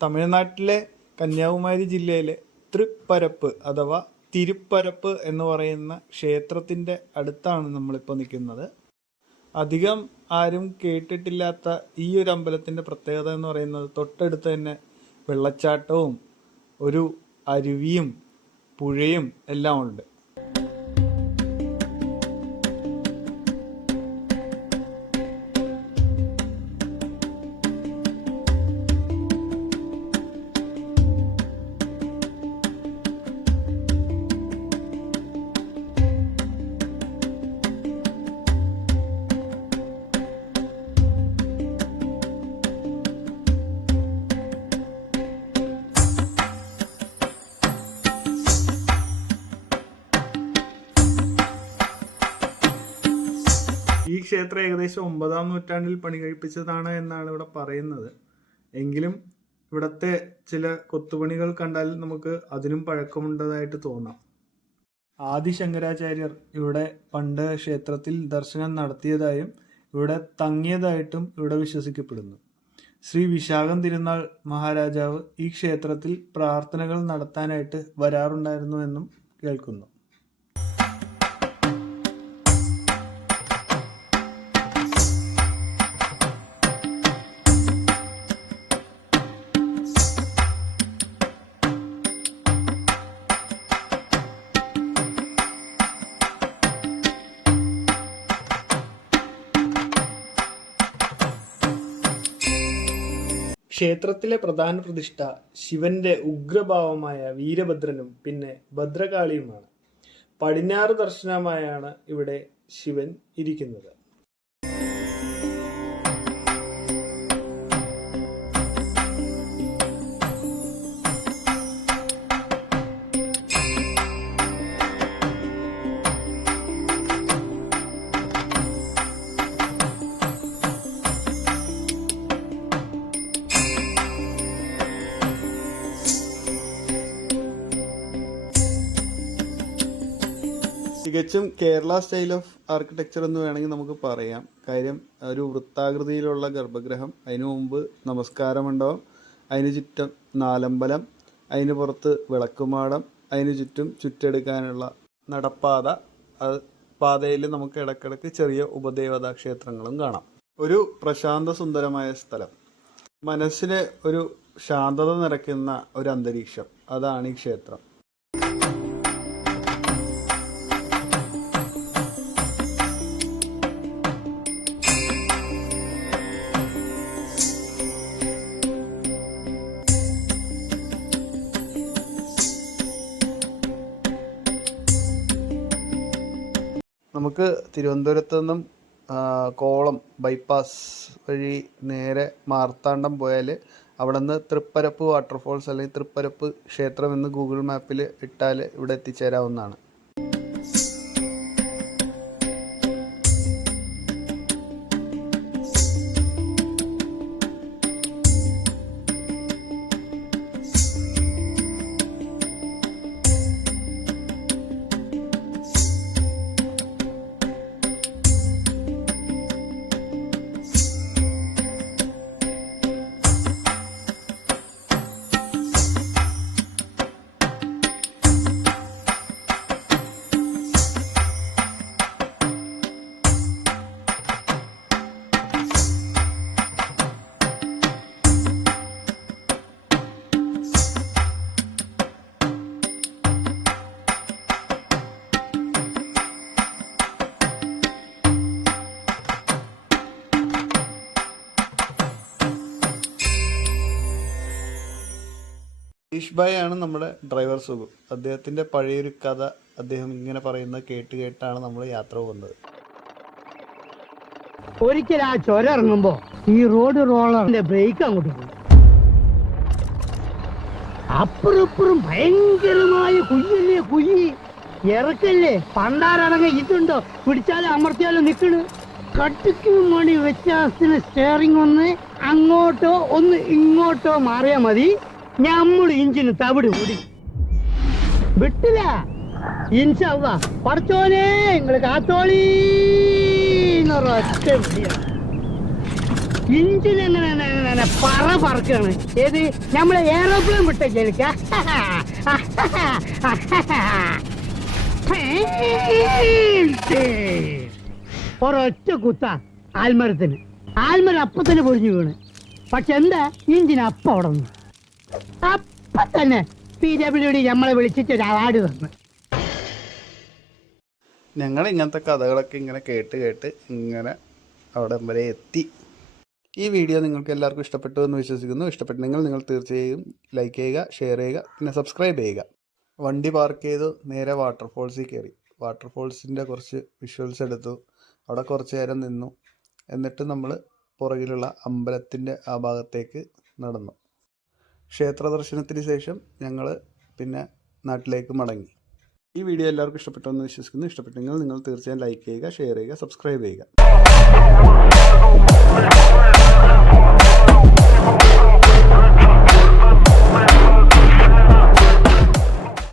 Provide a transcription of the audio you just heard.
തമിഴ്നാട്ടിലെ കന്യാകുമാരി ജില്ലയിലെ തൃപ്പരപ്പ് അഥവാ തിരുപ്പരപ്പ് എന്ന് പറയുന്ന ക്ഷേത്രത്തിൻ്റെ അടുത്താണ് നമ്മളിപ്പോൾ നിൽക്കുന്നത്. അധികം ആരും കേട്ടിട്ടില്ലാത്ത ഈ ഒരു അമ്പലത്തിൻ്റെ പ്രത്യേകത എന്ന് പറയുന്നത് തൊട്ടടുത്ത് തന്നെ വെള്ളച്ചാട്ടവും ഒരു അരുവിയും പുഴയും എല്ലാം ഉണ്ട്. ഈ ക്ഷേത്രം ഏകദേശം 9-ാം നൂറ്റാണ്ടിൽ പണി കഴിപ്പിച്ചതാണ് എന്നാണ് ഇവിടെ പറയുന്നത്. എങ്കിലും ഇവിടുത്തെ ചില കൊത്തുപണികൾ കണ്ടാൽ നമുക്ക് അതിനും പഴക്കമുണ്ടതായിട്ട് തോന്നാം. ആദി ശങ്കരാചാര്യർ ഇവിടെ പണ്ട് ക്ഷേത്രത്തിൽ ദർശനം നടത്തിയതായും ഇവിടെ തങ്ങിയതായിട്ടും ഇവിടെ വിശ്വസിക്കപ്പെടുന്നു. ശ്രീ വിശാഖം തിരുനാൾ മഹാരാജാവ് ഈ ക്ഷേത്രത്തിൽ പ്രാർത്ഥനകൾ നടത്താനായിട്ട് വരാറുണ്ടായിരുന്നു എന്നും കേൾക്കുന്നു. ക്ഷേത്രത്തിലെ പ്രധാന പ്രതിഷ്ഠ ശിവന്റെ ഉഗ്രഭാവമായ വീരഭദ്രനും പിന്നെ ഭദ്രകാളിയുമാണ്. പടിഞ്ഞാറ് ദർശനമായാണ് ഇവിടെ ശിവൻ ഇരിക്കുന്നത്. തികച്ചും കേരള സ്റ്റൈൽ ഓഫ് ആർക്കിടെക്ചർ എന്ന് വേണമെങ്കിൽ നമുക്ക് പറയാം. കാര്യം ഒരു വൃത്താകൃതിയിലുള്ള ഗർഭഗൃഹം, അതിനു മുമ്പ് നമസ്കാര മണ്ഡപം, അതിന് ചുറ്റും നാലമ്പലം, അതിന് പുറത്ത് വിളക്കുമാടം, അതിന് ചുറ്റും ചുറ്റെടുക്കാനുള്ള നടപ്പാത, പാതയിൽ നമുക്ക് ഇടയ്ക്കിടയ്ക്ക് ചെറിയ ഉപദേവതാ ക്ഷേത്രങ്ങളും കാണാം. ഒരു പ്രശാന്ത സുന്ദരമായ സ്ഥലം, മനസ്സിന് ഒരു ശാന്തത നിറയ്ക്കുന്ന ഒരു അന്തരീക്ഷം, അതാണ് ഈ ക്ഷേത്രം. നമുക്ക് തിരുവനന്തപുരത്ത് നിന്നും കോളം ബൈപ്പാസ് വഴി നേരെ മാർത്താണ്ഡം പോയാൽ അവിടെ നിന്ന് തൃപ്പരപ്പ് വാട്ടർഫോൾസ് അല്ലെങ്കിൽ തൃപ്പരപ്പ് ക്ഷേത്രം എന്ന് ഗൂഗിൾ മാപ്പിൽ ഇട്ടാൽ ഇവിടെ എത്തിച്ചേരാവുന്നതാണ്. സതീഷ് ഭായ് ആണ് നമ്മുടെ ഡ്രൈവർ സുഖു. അദ്ദേഹത്തിൻ്റെ പഴയൊരു കഥ അദ്ദേഹം ഇങ്ങനെ പറയുന്നത് കേട്ടാണ് നമ്മൾ യാത്ര പോകുന്നത്. ഒരിക്കൽ ആ ചുരം ഇറങ്ങുമ്പോ ഈ റോഡ് റോളറിന്റെ ബ്രേക്ക് അങ്ങോട്ട് പോയി. അപ്പുറപ്പുറം ഭയങ്കരമായ കുയ്യല്ലേ, കുയ്യി ഇറക്കല്ലേ, പണ്ടാരടങ്ങ ഇതുണ്ടോ, പിടിച്ചാലും അമർത്തിയാലും നിക്കണ്. കട്ടിക്കും മണി വ്യത്യാസത്തിന് സ്റ്റിയറിംഗ് ഒന്ന് അങ്ങോട്ടോ ഒന്ന് ഇങ്ങോട്ടോ മാറിയാ മതി, ഞമ്മള് ഇഞ്ചിന് തവിട് കൂടി വിട്ടില്ല. ഇൻഷാ അല്ലാഹ് പടച്ചോനെ നിങ്ങള് കാത്തോളീ എന്നൊരൊറ്റ വിളിയാണ്. ഇഞ്ചിൻ എങ്ങനെ പറ പറക്കാണ്. ഏത് നമ്മളെ എയറോപ്ലെയിൻ വിട്ടേക്ക. ഒരൊറ്റ കുത്ത ആൽമരത്തിന്. ആൽമരം അപ്പൊ തന്നെ പൊഴിഞ്ഞു വീണ്. പക്ഷെ എന്താ ഇഞ്ചിന് അപ്പ അവിടെ നിന്ന് അപ്പൊ തന്നെ PWD നമ്മളെ വിളിച്ചിട്ട് ഒരു അവാർഡ് തന്നു. ഞങ്ങൾ ഇങ്ങനത്തെ കഥകളൊക്കെ ഇങ്ങനെ കേട്ട് ഇങ്ങനെ അവിടെ വരെ എത്തി. ഈ വീഡിയോ നിങ്ങൾക്ക് എല്ലാവർക്കും ഇഷ്ടപ്പെട്ടു എന്ന് വിശ്വസിക്കുന്നു. ഇഷ്ടപ്പെട്ടെങ്കിൽ നിങ്ങൾ തീർച്ചയായും ലൈക്ക് ചെയ്യുക, ഷെയർ ചെയ്യുക, പിന്നെ സബ്സ്ക്രൈബ് ചെയ്യുക. വണ്ടി പാർക്ക് ചെയ്തു നേരെ വാട്ടർഫോൾസിൽ കയറി. വാട്ടർഫോൾസിൻ്റെ കുറച്ച് വിഷ്വൽസ് എടുത്തു. അവിടെ കുറച്ച് നേരം നിന്നു. എന്നിട്ട് നമ്മൾ പുറകിലുള്ള അമ്പലത്തിൻ്റെ ആ ഭാഗത്തേക്ക് നടന്നു. ക്ഷേത്ര ദർശനത്തിന് ശേഷം ഞങ്ങൾ പിന്നെ നാട്ടിലേക്ക് മടങ്ങി. ഈ വീഡിയോ എല്ലാവർക്കും ഇഷ്ടപ്പെട്ടു എന്ന് വിശ്വസിക്കുന്നു. ഇഷ്ടപ്പെട്ടെങ്കിൽ നിങ്ങൾ തീർച്ചയായും ലൈക്ക് ചെയ്യുക, ഷെയർ ചെയ്യുക, സബ്സ്ക്രൈബ് ചെയ്യുക.